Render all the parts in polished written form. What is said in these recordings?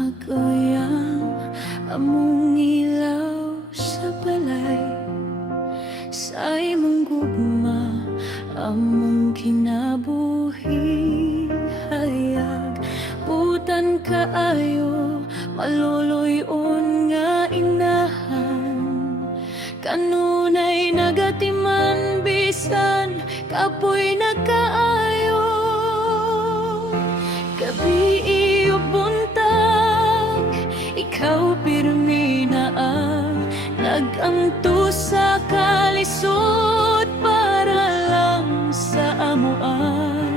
Maguyang among ilaw sa balay, sa imong gugma among kinabuhi. Hayag utan kaayo maluluyon nga inahan, kanunay nagatiman bisan kapoy nagkaayo. Gabi iyo buntag, ikaw pirmi na ang naganto sa kalisod para lang sa amuan.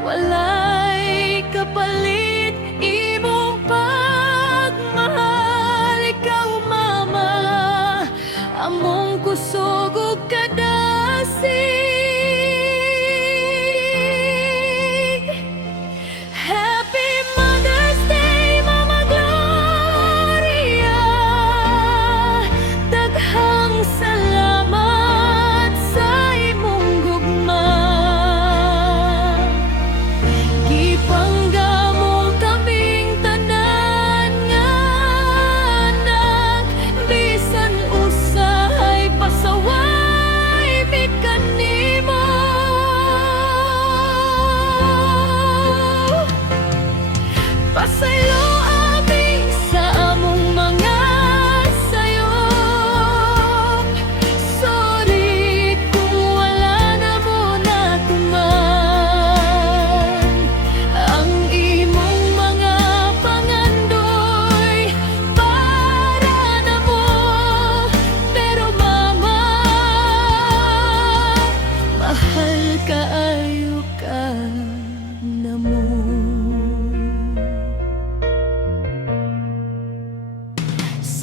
Walay kapalit imong pagmahal, ikaw mama among kusog ug kadasig. Happy Mother's Day, Mama Gloria. Daghang salamat sa imong gugma. Gipangga mo kaming tanan nga anak, bisan usahay pasaway mi kanimo. Pasaylo abi sa among mga sayop. Sorry kung wala na mo natuman ang imong mga pangandoy para na mo. Pero mama, mahal kaayo ka na mo.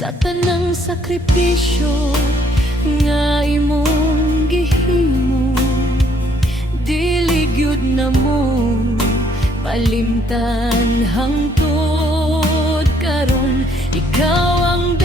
Sa tanang sakripisyo nga imong gihimo, dili gyud na mo malimtan hangtod karon. Ikaw ang